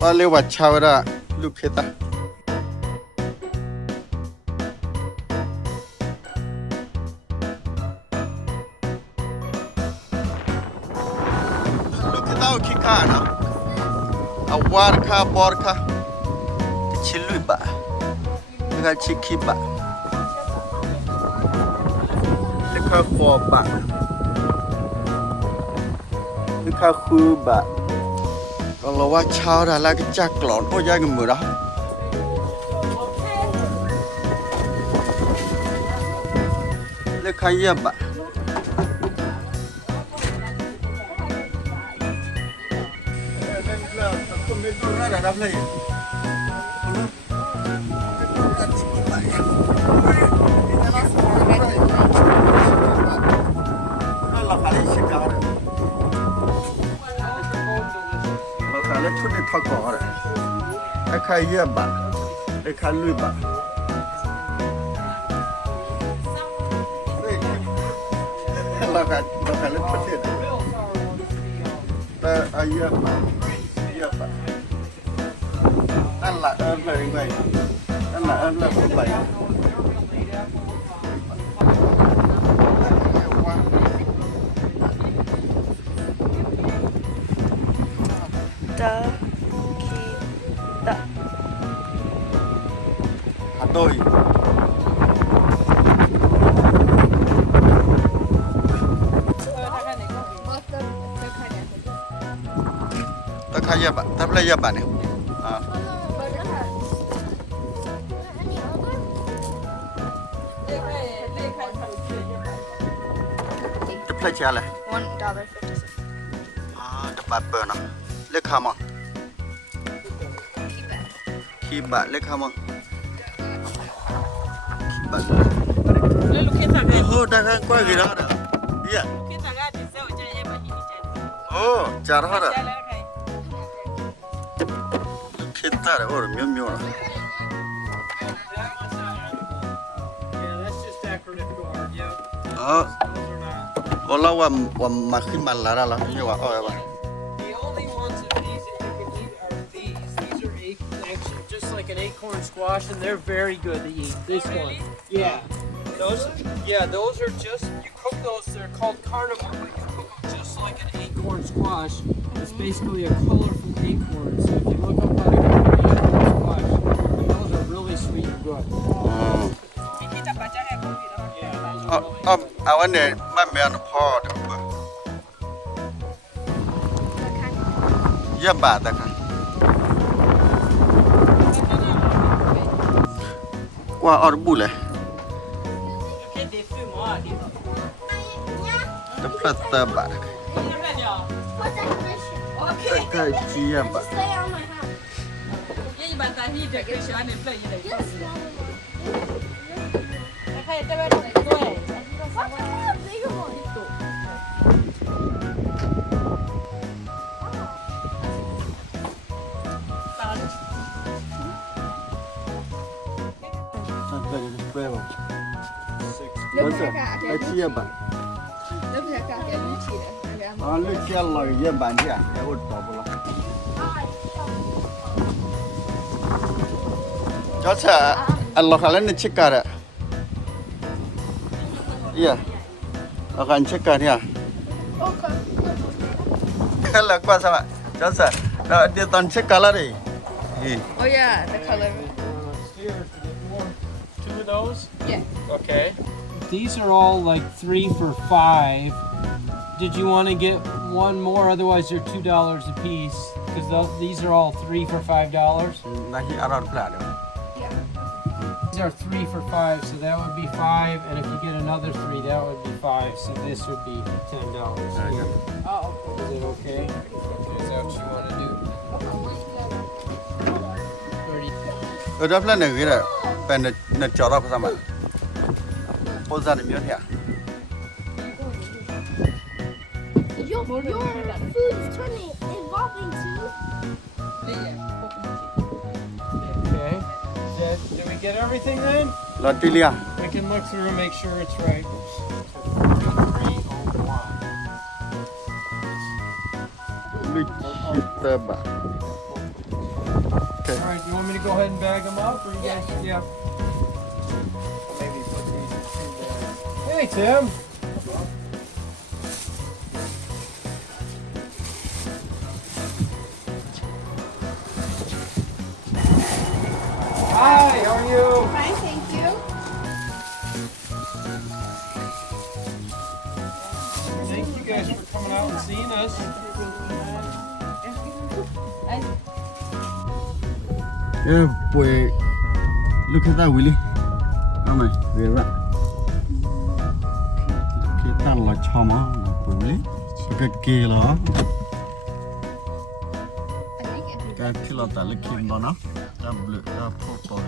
ว่าเรียกว่าชาวระลูกเพตาลูกเพตาขี้ข้านะเอาวาร์คาบอร์คาชิลุยบะแล้วก็ชิคิบะแล้วก็คอบะแล้วก็คูบะก็เราว่าชาวระแล้วก็จักกลอนโอ้ยยังมือละแล้วก็เยี่ยบะรับเลยเราขายชิคกี้พายเราขายแล้วชุดในทอก่อนไอ้ใครเยี่ยบะไอ้ใครลุยบะเราขายแล้วชุดเด็ดแต่ไอ้เยี่ยบะนั่นแหละเลยไปนั่นแหละเลยไปตะคีตะฮัตโต้ยตะขายบะทับเลยบะเนี่ยจะเพลย์อะไร$1.50จะปัดเปิดนะเลขมาคีบะเลขมาคีบะโอ้ได้กันกว่ากี่รอบเนี่ยโอ้จาระคิดตาเลยโอ้มีมีนะโอ้เราว่ามาขึ้นมาแล้วล่ะไม่ว่าอ๋อว่าAn acorn squash, and they're very good to eat. This one, yeah, those are just you cook those. They're called carnivore, but you cook them just like an acorn squash. It's basically a colorful acorn. So if you look up how to cook an acorn squash, those are really sweet and good. I want to my man pot. Yeah, bad. Qua ở bù lệ tập lật tờ bạn cái chi à bạn cái chia bạn nó chia lời với bạn chứ à cái ổn bỏ vào cho sợ anh lo khá lên check cả đấy yeah lo khá check cả nha cái là qua sao ạ cho sợ đi toàn check cả là đi Oh yeah, the color. Two of those? Yeah. Okay. These are all like 3 for $5. Did you want to get one more? Otherwise, they're $2 a piece. Because these are all 3 for $5. These are 3 for $5, so that would be 5. And if you get another 3, that would be 5. So this would be $10. Oh, Is it okay? Is that what you want to do? 30. đó là những cái này bên này cho nó có sao mà ô ra được miếng thẻ Your food's turning evolving too. Okay. Did we get everything then? là tí lia We can look through and make sure it's right. 绿 tơ bả Okay. All right, you want me to go ahead and bag them up? Or you guys, yeah. Maybe put these in there. Hey, Tim. Hi, how are you? Fine, thank you. Thank you guys for coming out and seeing us. Yeah, boy. Look at that, Willie. Come on, we're right. Look at that, like chama, Willie. Look at Kayla. Cái là tại là kim đó nó, ta blue, ta purple.